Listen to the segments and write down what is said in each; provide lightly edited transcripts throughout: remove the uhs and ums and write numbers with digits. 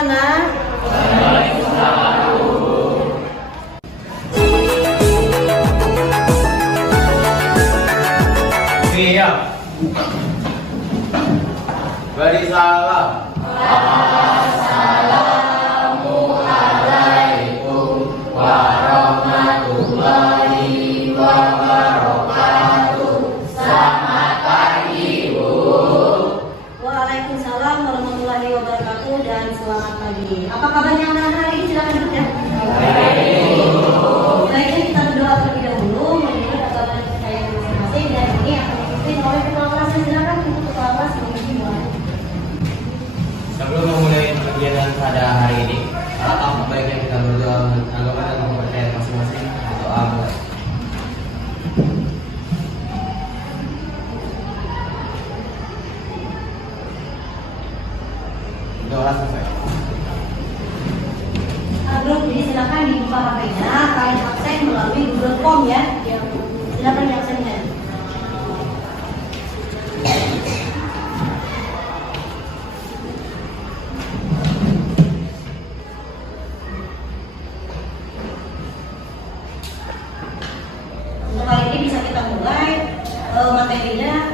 anak-anak? Iya. Beri salam. Assalamualaikum warahmatullahi wabarakatuh. Selamat pagi, Bu. Waalaikumsalam warahmatullahi wabarakatuh dan selamat pagi. Apa kabarnya anak-anak hari ini? Silakan duduk ya. Baiknya kita berdoa terlebih dahulu menurut agama kita yang masing-masing dan ini akan dipimpin oleh kepala kelas. Silakan untuk kepala kelas memimpin doa. Sebelum memulai kegiatan pada hari ini, alangkah baiknya kita berdoa menurut agama dan kepercayaan masing-masing. Doa mulai. Doa selesai. Grup, jadi silakan dibuka HP-nya, kalian akses melalui Google Form ya. Silakan diaksennya. Untuk kali ini bisa kita mulai materinya.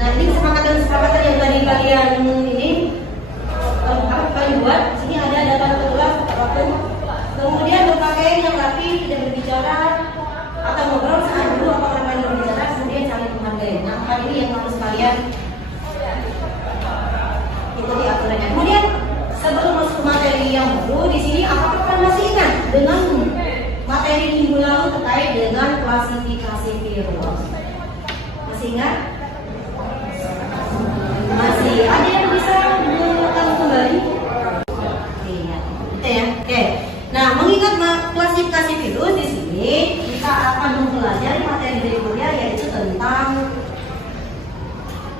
Nah, ini kesepakatan yang tadi kalian ini kalian buat. Di sini ada data tertulis waktu. Kemudian berpakaian yang rapi, tidak berbicara atau ngobrol saat dulu atau orang lain berbicara, kemudian saling menghargai. Nah, hal ini yang harus kalian ikuti aturannya. Kemudian sebelum masuk ke materi yang baru, di sini apakah kalian masih ingat dengan materi minggu lalu terkait dengan klasifikasi virus? Masih ingat? Masih ada yang bisa mengulang kembali? Oke. Nah, mengingat klasifikasi virus di sini kita akan mempelajari materi berikutnya yaitu tentang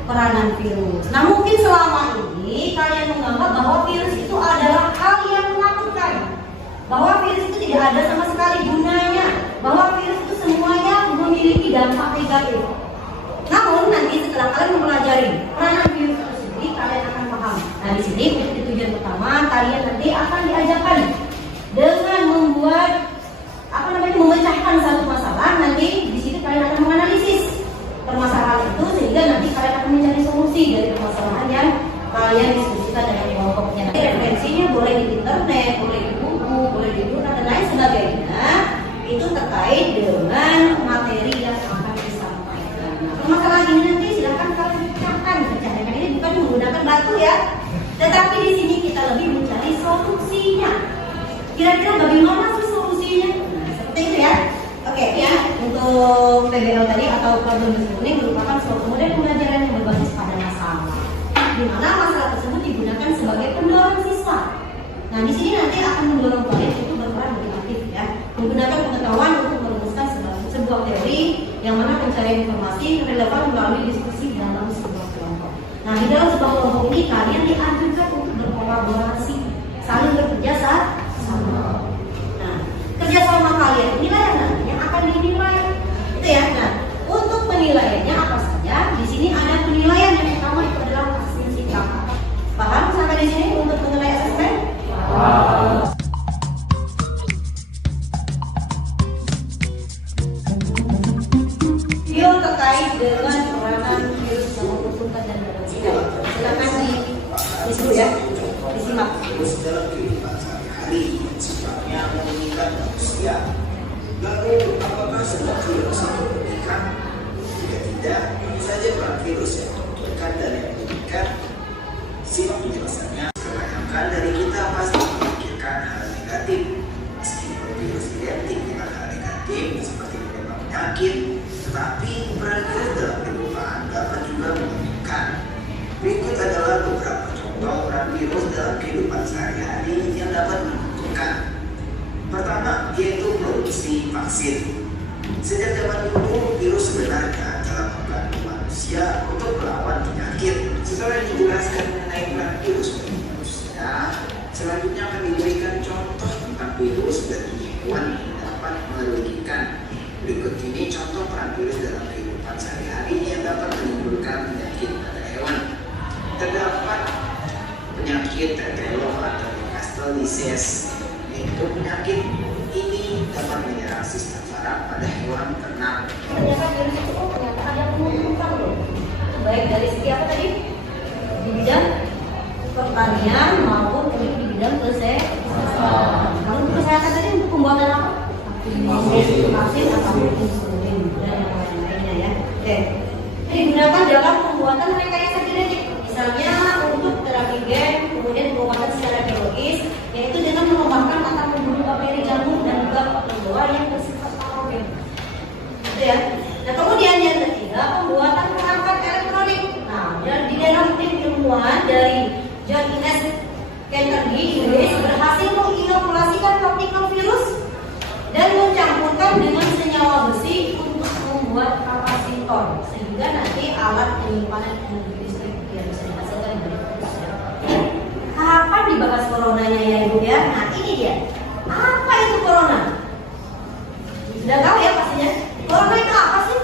peranan virus. Nah, mungkin selama ini kalian menganggap bahwa virus itu adalah hal yang menakutkan, bahwa virus itu tidak ada sama sekali gunanya, bahwa virus itu semuanya memiliki dampak negatif. Namun nanti setelah kalian mempelajari peranan virus itu sendiri, kalian akan paham. Nah, di sini untuk tujuan pertama, kalian nanti akan diajarkan dengan membuat memecahkan satu masalah. Nanti di sini kalian akan menganalisis permasalahan itu sehingga nanti kalian akan mencari solusi dari permasalahan yang kalian diskusikan dengan kelompoknya. Referensinya boleh di internet, boleh di buku, boleh di jurnal dan lain sebagainya. Itu terkait dengan materi yang akan disampaikan. Nah, permasalahan ini nanti silahkan kalian pecahkan. Pecahkan ini bukan menggunakan batu ya, tetapi di sini kita lebih mencari solusinya. Kira-kira bagaimana sih solusinya? Nah, seperti itu ya. Oke ya, untuk PBL tadi atau problem ini merupakan suatu model pembelajaran yang berbasis pada masalah, di mana masalah tersebut digunakan sebagai pendorong siswa. Nah, di sini nanti akan mendorong kalian untuk berperan lebih aktif ya, menggunakan pengetahuan untuk merumuskan sebuah teori yang mana mencari informasi relevan melalui diskusi dalam sebuah kelompok. Nah, di dalam sebuah kelompok ini kalian dianjurkan untuk berkolaborasi, saling bekerja sama. Nah, kerjasama kalian inilah yang nantinya akan dinilai, itu ya. Nah, untuk penilaiannya apa saja? Di sini ada penilaian yang pertama itu adalah hasil sikap. Paham sampai di sini untuk menilai asesmen? Video terkait dengan peranan virus yang menguntungkan dan beresiko. Silakan disitu ya, disimak. Virus dalam kehidupan sehari-hari sifatnya memungkinkan manusia. Lalu apakah semua virus itu mematikan? Tidak, tentu saja peran virus yang menguntungkan dan yang mematikan. Sifat penjelasannya, kebanyakan dari kita pasti memikirkan hal negatif. Meskipun virus identik dengan hal negatif seperti menyebabkan penyakit, tetapi peran virus dalam kehidupan dapat juga menguntungkan. Berikut adalah beberapa contoh peran virus dalam kehidupan sehari-hari yang dapat menentukan. Pertama, yaitu produksi vaksin. Sejak zaman dulu, virus sebenarnya telah membantu manusia untuk melawan penyakit. Setelah dijelaskan mengenai peran virus bagi manusia, selanjutnya akan diberikan contoh tentang virus bagi hewan yang dapat merugikan. Berikut ini contoh peran virus dalam kehidupan sehari-hari yang dapat menimbulkan penyakit pada hewan. Terdapat penyakit penyakit tetrelo atau Newcastle disease. Yaitu penyakit ini dapat menyerang sistem saraf pada hewan ternak. Ternyata virus itu ternyata ada penumpukan loh. Baik dari segi apa tadi? Di bidang pertanian maupun di bidang kesehatan. Kalau untuk kesehatan tadi untuk pembuatan apa? Vaksin atau insulin dan yang lain-lainnya ya. Oke. Ini digunakan dalam pembuatan rekayasa genetik. Misalnya untuk terapi gen, kemudian pengobatan secara biologis, yaitu dengan mengembangkan atau membunuh bakteri jamur dan juga pembawa yang bersifat patogen. Gitu ya. Nah kemudian yang ketiga, pembuatan perangkat elektronik. Nah, dan di dalam tim ilmuwan dari John Innes Kentucky, Inggris berhasil menginokulasikan optical virus dan mencampurkan dengan senyawa besi untuk membuat kapasitor, sehingga nanti alat penyimpanan energi listrik yang bisa dihasilkan dari virus. Kapan dibahas coronanya ya Ibu ya? Nah ini dia. Apa itu corona? Sudah tahu ya pastinya. Corona itu apa sih?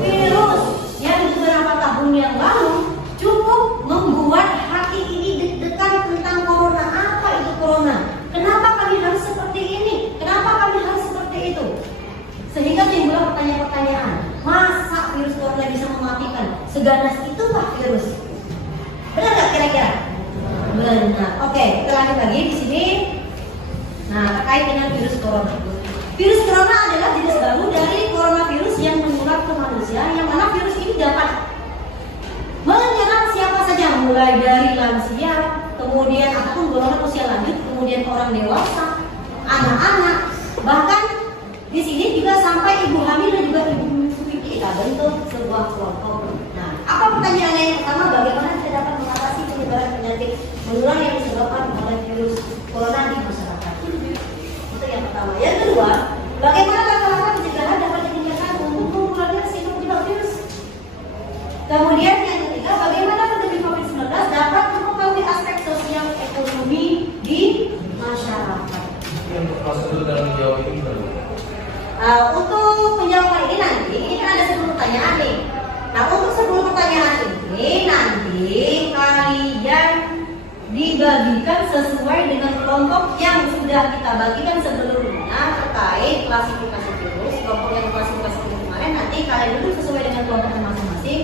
Virus yang beberapa tahun yang lalu cukup membuat hati ini deg-degan tentang corona. Apa itu corona? Kenapa kami harus seperti ini? Kenapa kami harus seperti itu? Sehingga timbul pertanyaan-pertanyaan. Masa virus corona bisa mematikan? Seganas itukah virus? Benar nggak kira-kira? Benar. Oke, kita lanjut lagi di sini. Nah, terkait dengan virus corona. Virus corona adalah jenis baru dari coronavirus yang menular ke manusia, yang mana virus ini dapat menyerang siapa saja, mulai dari lansia, kemudian ataupun golongan usia lanjut, kemudian orang dewasa, anak-anak, bahkan di sini juga sampai ibu hamil dan juga ibu menyusui. Kita bentuk sebuah kelompok. Nah, apa pertanyaannya yang pertama? Bagaimana kita dapat mengatasi penyebaran penyakit menular yang disebabkan oleh virus corona di masyarakat? Itu yang pertama. Yang kedua, bagaimana langkah-langkah pencegahan dapat ditingkatkan untuk mengurangi risiko penyebab virus? Kemudian yang ketiga, bagaimana pandemi COVID-19 dapat mempengaruhi aspek sosial ekonomi di masyarakat? Untuk prosedur dalam menjawab ini baru. Untuk menjawab ini nanti, ini kan ada 10 pertanyaan nih. Nah untuk 10 pertanyaan ini nanti kalian dibagikan sesuai dengan kelompok yang sudah kita bagikan sebelumnya terkait klasifikasi virus. Kelompok yang klasifikasi virus kemarin nanti kalian duduk sesuai dengan kelompoknya masing-masing.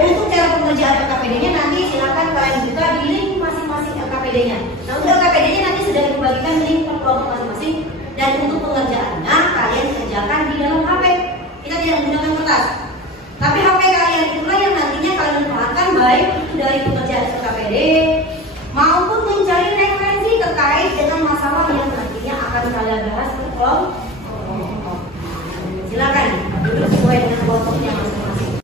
Untuk cara pengerjaan LKPD-nya nanti silakan kalian buka di link masing-masing LKPD-nya. Nah untuk LKPD-nya nanti sudah dibagikan link per kelompok masing-masing. Dan untuk pengerjaannya kalian kerjakan di dalam HP. Kita tidak menggunakan kertas. Tapi HP kalian itulah yang nantinya kalian manfaatkan baik itu dari pekerjaan LKPD maupun mencari referensi terkait dengan masalah yang nantinya akan kalian bahas per kelompok. Silakan duduk sesuai dengan kelompoknya masing-masing.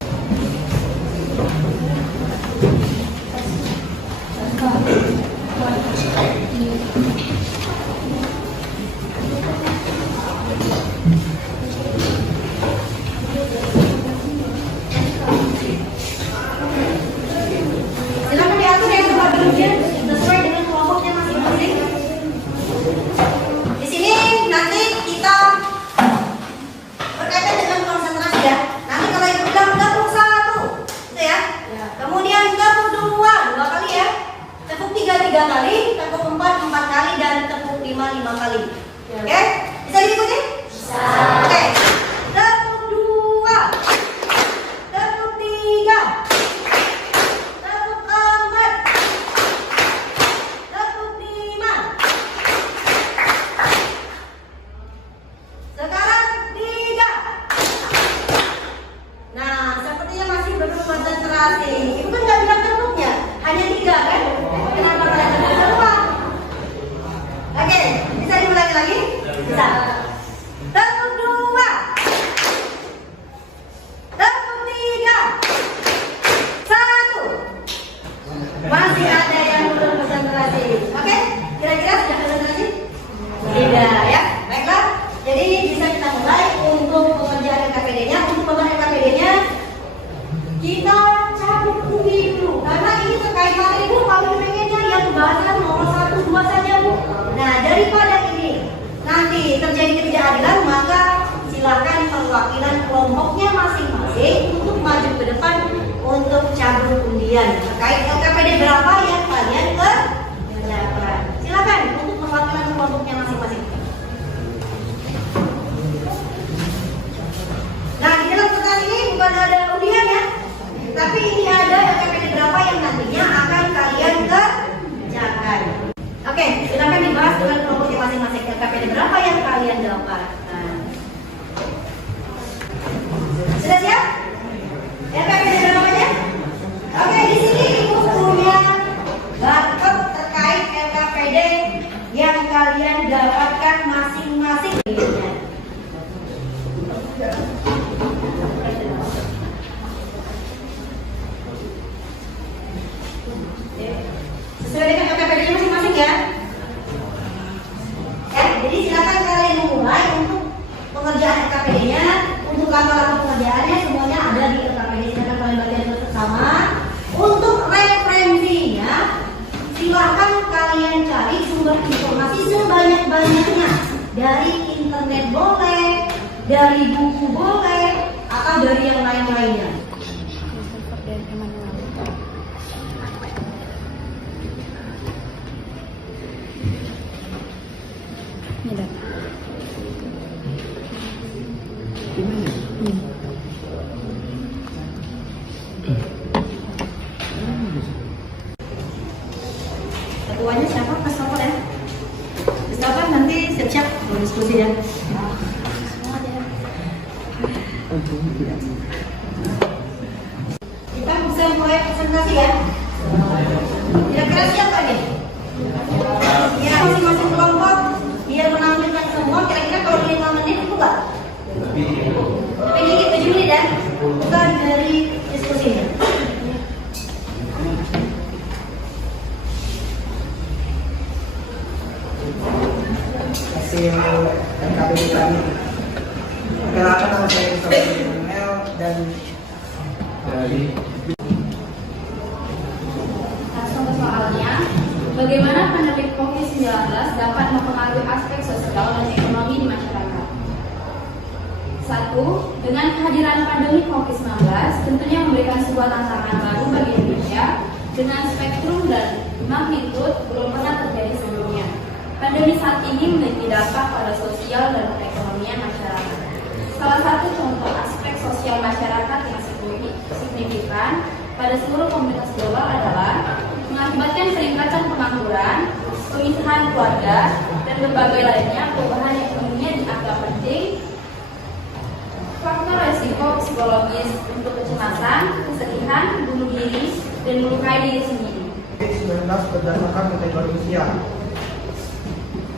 Silakan diatur ya tempat duduknya sesuai dengan kelompoknya masing-masing. Di sini nanti kita berkaitan dengan konsentrasi ya. Nanti kalau ibu bilang gabung 1, gitu ya. Kemudian gabung 2 kali ya. Tepuk 3 kali, tepuk 4 kali, dan tepuk 5 kali. Oke? Bisa diikuti? Bisa. Oke. Tepuk 2, tepuk 3, tepuk 4, tepuk 5. Sekarang 3. Nah, sepertinya masih belum konsentrasi. Ibu kan nggak bilang tepuknya, hanya 3 kan? Kenapa kalian tepuk semua? Oke, bisa diulangi lagi? Bisa. Tepuk 2, tepuk 3, 1. Masih ada yang belum konsentrasi. Oke, kira-kira sudah konsentrasi? Tidak ya, baiklah. Jadi bisa kita mulai untuk pengerjaan LKPD-nya. Untuk pembahasan LKPD-nya kita cabut undi dulu, karena ini terkait materi Bu. Kami pengennya yang pembahasan nomor 1, 2 saja Bu. Nah daripada ini nanti terjadi ketidakadilan, maka silakan perwakilan kelompoknya masing-masing untuk maju ke depan untuk cabut undian terkait LKPD berapa yang kalian dari buku boleh, atau dari yang lain-lainnya. Ketuanya siapa? Mas Novel ya? Mas Novel nanti siap-siap mau diskusi ya. Kita bisa mulai presentasi ya. Kira-kira siapa nih? Ya masing-masing kelompok biar menampilkan semua. Kira-kira kalau 5 menit itu nggak? Lebih dikit 7 menit ya. Bukan dari diskusinya. Hasil NKBD kami. Perkenalkan nama saya Christopher Emmanuel dan Langsung ke soalnya, bagaimana pandemi COVID-19 dapat mempengaruhi aspek sosial dan ekonomi di masyarakat? 1. Dengan kehadiran pandemi COVID-19 tentunya memberikan sebuah tantangan baru bagi Indonesia dengan spektrum dan magnitud belum pernah terjadi sebelumnya. Pandemi saat ini memiliki dampak pada sosial dan perekonomian masyarakat. Salah satu contoh aspek sosial masyarakat yang signifikan pada seluruh komunitas global adalah mengakibatkan peningkatan pengangguran, pemisahan keluarga, dan berbagai lainnya perubahan ekonominya dianggap penting. Faktor resiko psikologis untuk kecemasan, kesedihan, bunuh diri, dan melukai diri sendiri. COVID-19 berdasarkan kategori usia.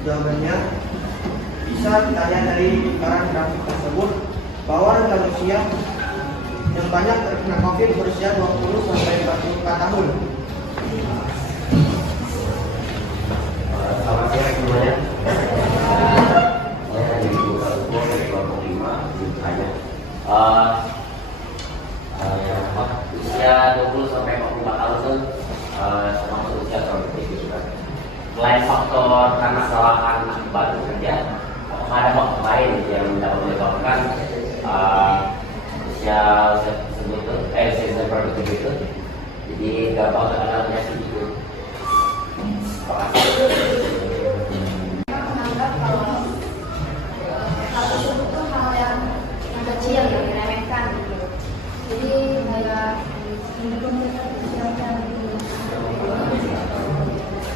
Jawabannya bisa kita lihat dari lingkaran grafik tersebut bahwa rentang usia yang banyak terkena COVID berusia 20 sampai 44 tahun. Selamat siang semuanya. Saya dari Bukalupur dari kelompok 5 ditanya. Usia 20 sampai 44 tahun itu termasuk usia produktif gitu kan. Selain faktor karena kesalahan akibat bekerja, apakah ada faktor lain yang dapat menyebabkan usia tersebut usia produktif itu jadi gampang terkena penyakit itu? Terima kasih. Menganggap kalau hal tersebut itu hal yang kecil yang diremehkan gitu. Jadi kayak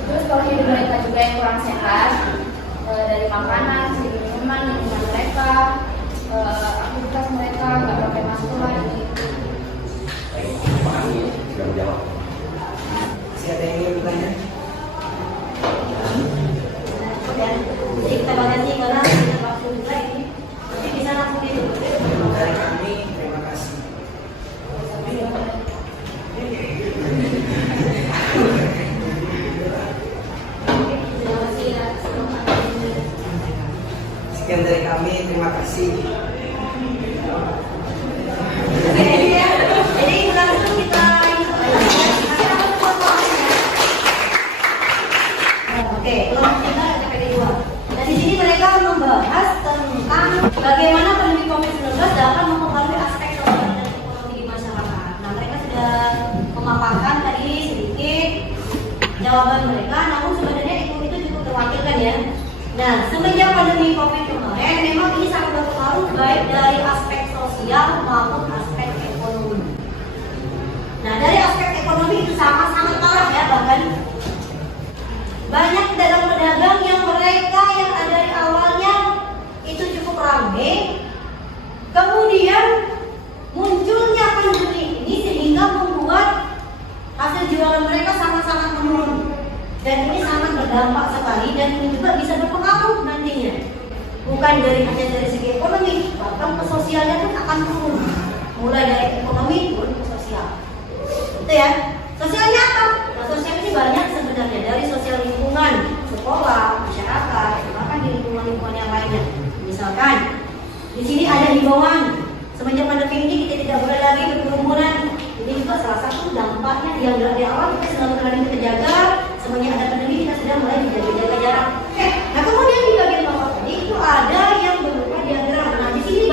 terus kalau hidup mereka juga yang kurang sehat dari makanan, segi minuman, lingkungan mereka, aktivitas mereka nggak pakai masker lagi. Baik, terima kasih sudah menjawab. Masih ada yang ingin bertanya? Dan jadi kita batasi karena tidak waktu juga ini. Jadi bisa langsung ditutup. Dari kami, terima kasih. Sekian dari kami, terima kasih. Jadi langsung kita Oke, kelompok kita TPD 2. Dan di sini mereka membahas tentang bagaimana pandemi COVID-19 dapat mempengaruhi aspek sosial dan ekonomi di masyarakat. Nah, mereka sudah memaparkan tadi sedikit jawaban mereka, namun sebenarnya itu cukup terwakilkan ya. Nah, semenjak pandemi COVID kemarin, memang ini sangat berpengaruh baik dari aspek sosial maupun aspek ekonomi. Nah, dari aspek ekonomi itu sangat parah ya, bahkan banyak pedagang-pedagang yang mereka yang dari awalnya itu cukup ramai, kemudian munculnya pandemi ini sehingga membuat hasil jualan mereka sangat-sangat menurun. Dan ini sangat berdampak sekali dan ini juga bisa berpengaruh nantinya. Bukan hanya dari segi ekonomi, bahkan ke sosialnya pun akan turun. Mulai dari ekonomi turun ke sosial. Itu ya. Sosialnya apa? Nah, sosial ini banyak sebenarnya, dari sosial lingkungan, sekolah, masyarakat, bahkan di lingkungan-lingkungan yang lainnya. Misalkan di sini ada himbauan semenjak pandemi ini kita tidak boleh lagi berkerumunan. Ini juga salah satu dampaknya yang dari awal kita selalu berani terjaga. Semenjak ada pandemi kita sudah mulai menjaga jarak. Nah kemudian di bagian bawah tadi itu ada yang berupa diagram. Nah di sini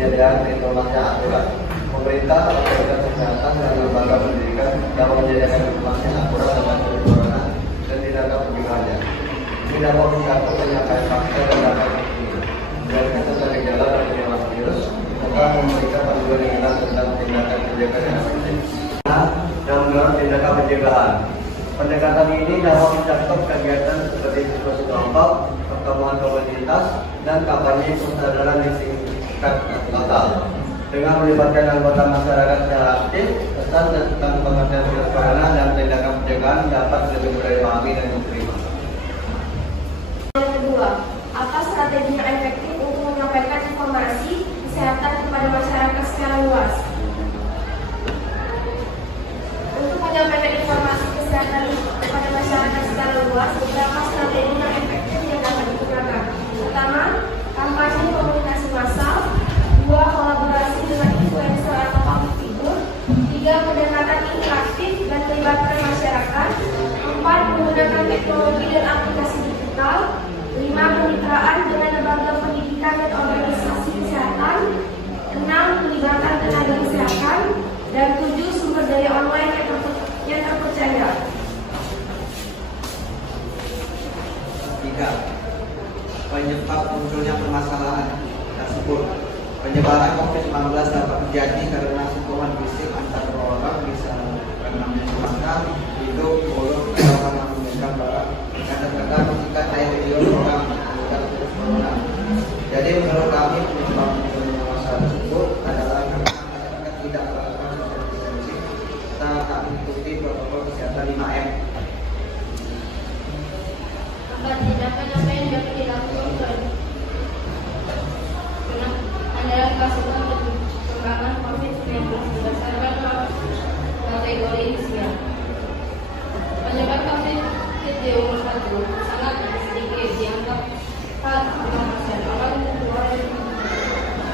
penyediaan informasi yang akurat. Pemerintah, otoritas kesehatan, dan lembaga pendidikan dapat menyediakan informasi yang akurat tentang virus corona dan tindakan pencegahannya. Ini dapat mencakup penyampaian fakta dan data terkini, menjelaskan tentang gejala dan penyebab virus, serta memberikan panduan yang jelas tentang tindakan pencegahan yang efektif dan mendorong tindakan pencegahan. Pendekatan ini dapat mencakup kegiatan seperti diskusi kelompok, pertemuan komunitas, dan kampanye kesadaran di tingkat lokal. Dengan melibatkan anggota masyarakat secara aktif, pesan tentang pengertian virus corona dan tindakan pencegahan dapat lebih mudah dipahami dan diterima. Yang kedua, apa strategi yang efektif untuk menyampaikan informasi kesehatan kepada masyarakat secara luas? Untuk menyampaikan informasi kesehatan kepada masyarakat secara luas, beberapa strategi yang efektif yang dapat digunakan. Pertama, kampanye komunikasi massal. Dua, kolaborasi dengan influencer atau public figure. Tiga, pendekatan interaktif dan melibatkan masyarakat. Empat, menggunakan teknologi dan aplikasi digital. Lima, kemitraan dengan lembaga pendidikan dan organisasi kesehatan. Enam, melibatkan tenaga kesehatan. Dan tujuh, sumber daya online yang terpercaya. Tiga, penyebab munculnya permasalahan tersebut. Penyebaran COVID-19 dapat terjadi karena sentuhan fisik antar orang, bisa karena menggunakan hidup, mulut, atau karena menggunakan barang, kadang-kadang mengikat air hidup orang menggunakan virus corona. Jadi menurut kami penyebab munculnya masalah tersebut adalah karena masyarakat tidak melakukan social distancing serta tak mengikuti protokol kesehatan 5M. Apa tindakan apa yang dapat dilakukan? Adalah pasukan perkembangan COVID-19 berdasarkan kategori usia. Penyebaran COVID di umur 1 sangat sedikit dianggap hal dengan masyarakat.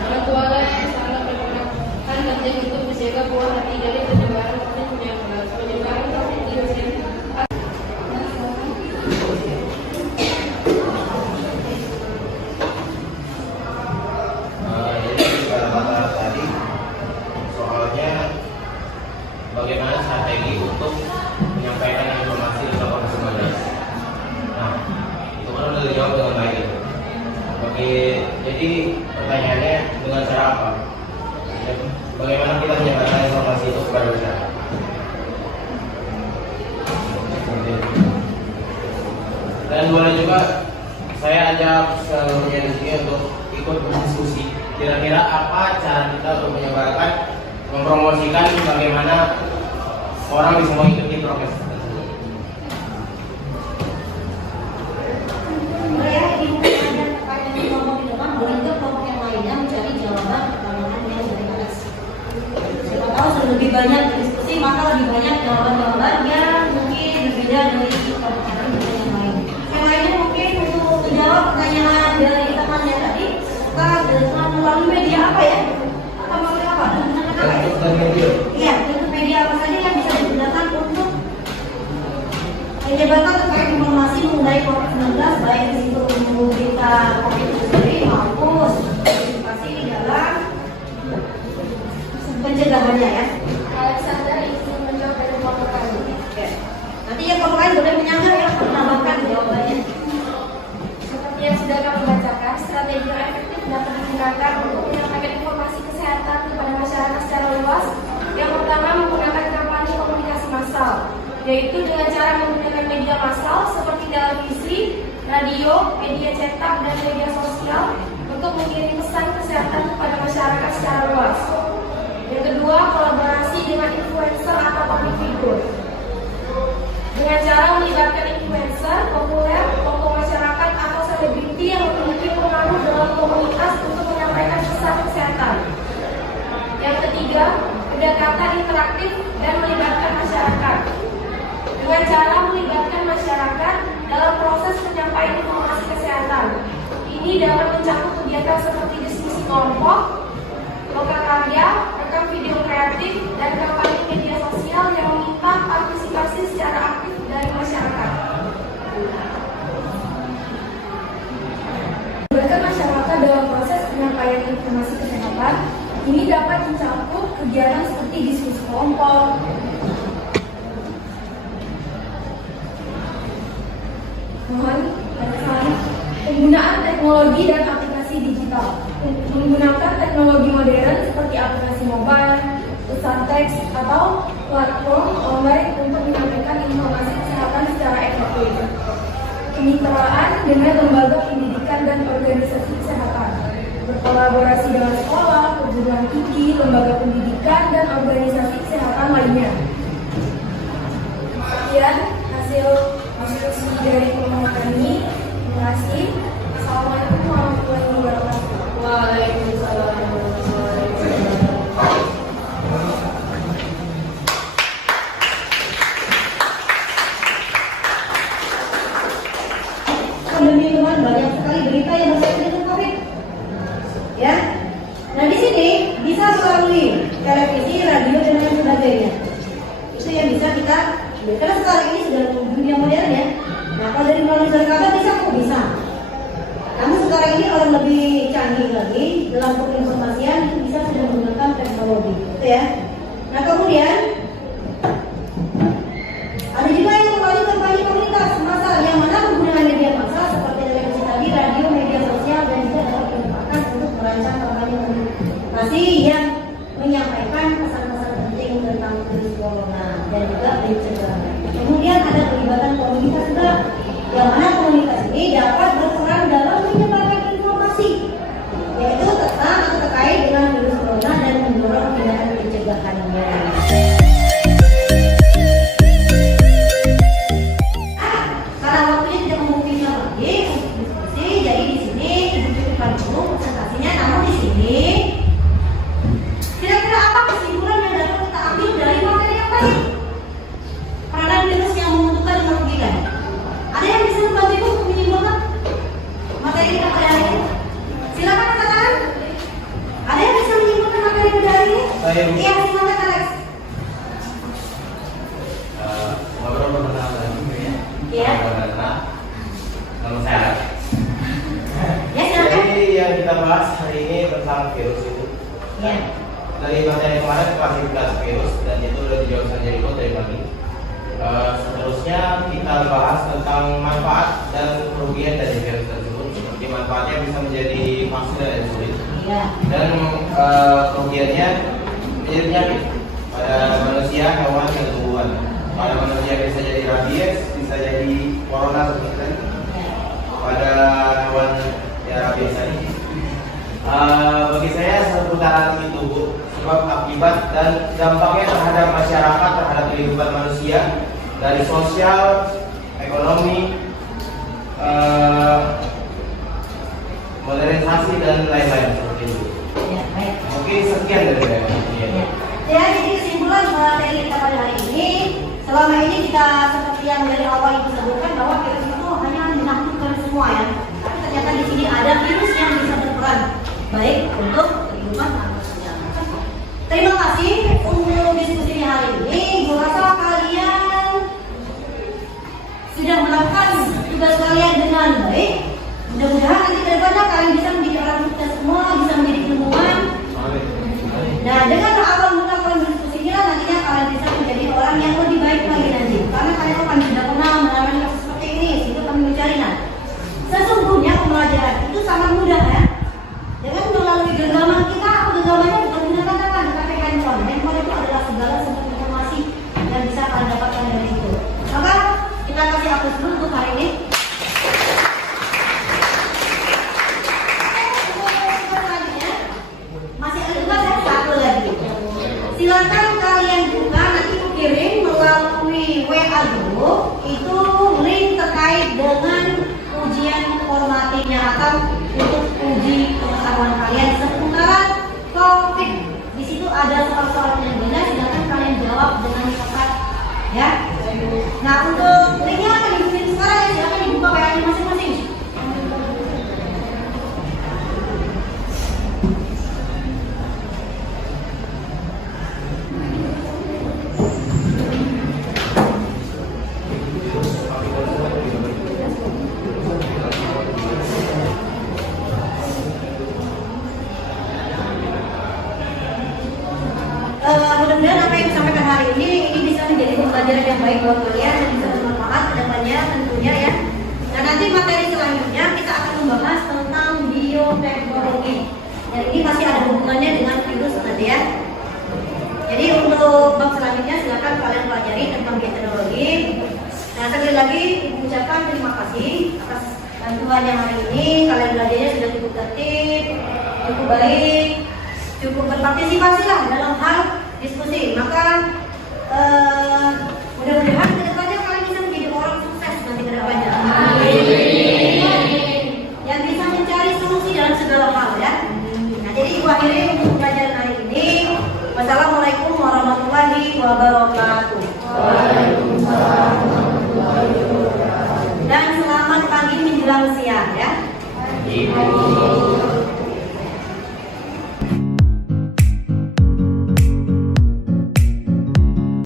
Orang tua yang sangat berperan penting untuk menjaga buah hati dari penyebaran COVID-19. Penyebaran COVID di usia bagaimana strategi untuk menyampaikan informasi tentang COVID-19. Nah, itu kan udah dijawab dengan baik. Jadi pertanyaannya dengan cara apa? Bagaimana kita menyampaikan informasi itu kepada masyarakat? Dan boleh juga saya ajak seluruhnya di sini untuk ikut berdiskusi. Kira-kira apa cara kita untuk menyebarkan, mempromosikan bagaimana orang bisa mengikuti prokes tersebut. Saya ingin menanyakan pertanyaan kelompok di depan, boleh juga kelompok yang lainnya mencari jawaban pertanyaan yang dari atas. Siapa tahu sudah lebih banyak diskusi, maka lebih banyak jawaban-jawaban yang mungkin berbeda dari pertanyaan yang lain. Yang lainnya mungkin untuk menjawab pertanyaan dari temannya tadi, kita melalui media apa ya? Atau melalui apa? Menggunakan apa ya? Iya, bentuk media apa saja yang bisa digunakan untuk menyebarkan terkait informasi mengenai COVID-19, baik itu berita COVID itu sendiri maupun antisipasi di dalam pencegahannya ya. Alexander ingin menjawab dari kelompok kami. Nanti yang kelompok lain boleh menyangka ya, menambahkan jawabannya. Seperti yang sudah kami bacakan, strategi yang efektif dapat digunakan untuk menyampaikan informasi kesehatan kepada masyarakat secara luas. Yang pertama, menggunakan kampanye komunikasi massal, yaitu dengan cara menggunakan media massal seperti televisi, radio, media cetak, dan media sosial untuk mengirim pesan kesehatan kepada masyarakat secara luas. Yang kedua, kolaborasi dengan influencer atau public figure. Dengan cara melibatkan influencer, populer, tokoh masyarakat atau selebriti yang memiliki pengaruh dalam komunitas untuk menyampaikan pesan kesehatan. Yang ketiga, pendekatan interaktif dan melibatkan masyarakat. Dengan cara melibatkan masyarakat dalam proses penyampaian informasi kesehatan. Ini dapat mencakup kegiatan seperti diskusi kelompok, lokakarya, rekam video kreatif, dan kampanye media sosial yang meminta partisipasi secara aktif dari masyarakat. Melibatkan masyarakat dalam proses penyampaian informasi kesehatan Ini dapat mencakup kegiatan seperti diskusi kelompok, penggunaan teknologi dan aplikasi digital, menggunakan teknologi modern seperti aplikasi mobile, pesan teks, atau platform online untuk menyampaikan informasi kesehatan secara efektif. Kemitraan dengan lembaga pendidikan dan organisasi kesehatan, berkolaborasi dengan sekolah, perguruan tinggi, lembaga pendidikan, dan organisasi kesehatan lainnya. Sekian hasil diskusi dari pertemuan ini. Terima kasih. Assalamualaikum warahmatullahi wabarakatuh. Waalaikumsalam warahmatullahi wabarakatuh. Pandemi kemarin banyak sekali berita yang berkaitan dengan COVID. Ya. Nah di sini bisa melalui televisi, radio dan lain sebagainya. Itu yang bisa kita. Karena sekarang ini sudah dunia modern ya. Nah kalau dari melalui kabar bisa kok bisa. Namun sekarang ini orang lebih canggih lagi dalam penginformasian itu bisa sudah menggunakan teknologi, gitu ya. Nah kemudian ada juga yang melalui kampanye komunitas massa yang mana penggunaan media massa seperti televisi tadi, radio, media sosial dan juga dapat dimanfaatkan untuk merancang kampanye komunikasi yang menyampaikan pesan-pesan penting tentang virus corona dan juga pencegahan. Kemudian ada pelibatan komunitas juga, yang mana komunitas ini dapat berperan dalam menyebarkan informasi, yaitu tentang atau terkait dengan virus corona dan mendorong tindakan pencegahannya. Karena waktunya tidak memungkinkan lagi untuk diskusi, jadi di sini ibu cukupkan dulu presentasinya. Namun di sini kira-kira apa kesimpulan yang dapat kita ambil dari materi yang tadi? Peranan virus yang membutuhkan dan merugikan. Ada yang bisa membantu ibu untuk menyimpulkan materi kita pada hari ini? Silakan katakan. Ada yang bisa menyimpulkan materi pada hari ini? Iya, silakan Alex. Ngobrol perkenalan ya. Iya. Nama saya. Ya silakan. Jadi yang kita bahas hari ini tentang virus itu. Ya. Dari materi kemarin klasifikasi virus dan itu sudah dijawab sama Jericho dari kami. Seterusnya kita bahas tentang manfaat dan kerugian dari virus tersebut. Seperti manfaatnya bisa menjadi vaksin dan insulin. Iya. Dan kerugiannya menjadi penyakit pada manusia, hewan, dan tumbuhan. Pada manusia bisa jadi rabies, bisa jadi corona seperti tadi. Pada hewan ya biasa ini. Bagi saya seputaran itu Bu, sebab akibat dan dampaknya terhadap masyarakat, terhadap kehidupan manusia dari sosial, ekonomi, modernisasi dan lain-lain seperti itu. Ya, baik. Mungkin sekian dari saya. Ya, jadi kesimpulan materi kita pada hari ini, selama ini kita seperti yang dari awal itu sebutkan bahwa virus itu hanya menakutkan semua ya. Tapi ternyata di sini ada virus yang bisa berperan baik untuk kehidupan manusia. Terima kasih untuk diskusi hari ini. Gue rasa kalian sudah melakukan tugas kalian dengan baik. Mudah-mudahan nanti ke depannya kalian bisa menjadi orang sukses semua, bisa menjadi ilmuwan. Nah, dengan awal mula kalian berdiskusi ini nantinya kalian bisa menjadi orang yang lebih baik lagi nanti. Karena kalian akan tidak pernah mengalami kasus seperti ini, sehingga kami mencari. Nah, sesungguhnya pembelajaran itu sangat mudah ya. Dengan melalui genggaman kita, atau genggamannya bukan dengan kata-kata, tetapi handphone. Handphone itu adalah segala sumber informasi yang bisa kalian dapatkan dari situ. Maka kita kasih hapus dulu untuk hari ini. Masih ada juga satu lagi. Silakan kalian buka, nanti aku kirim melalui WA dulu. Itu link terkait dengan ujian formatifnya atau untuk uji pengetahuan kalian seputaran COVID. Di situ ada soal-soal yang banyak, silakan kalian jawab dengan cepat, ya. Nah, untuk linknya akan dibuka sekarang ya, silakan dibuka WA-nya masing-masing. mudah-mudahan apa yang disampaikan hari ini bisa menjadi pembelajaran yang baik buat kalian dan bisa bermanfaat ke depannya tentunya ya. Nah nanti materi selanjutnya kita akan membahas tentang bioteknologi. Dan ini masih ada hubungannya dengan virus nanti ya. Jadi untuk bab selanjutnya silakan kalian pelajari tentang bioteknologi. Nah sekali lagi ibu ucapkan terima kasih atas bantuan yang hari ini. Kalian belajarnya sudah cukup tertib, cukup baik, cukup berpartisipasi lah dalam hal diskusi. Maka mudah-mudahan ke depannya kalian bisa menjadi orang sukses nanti ke depannya. Yang bisa mencari solusi dalam segala hal ya. Nah jadi ibu akhiri untuk pelajaran hari ini. Wassalamualaikum warahmatullahi wabarakatuh.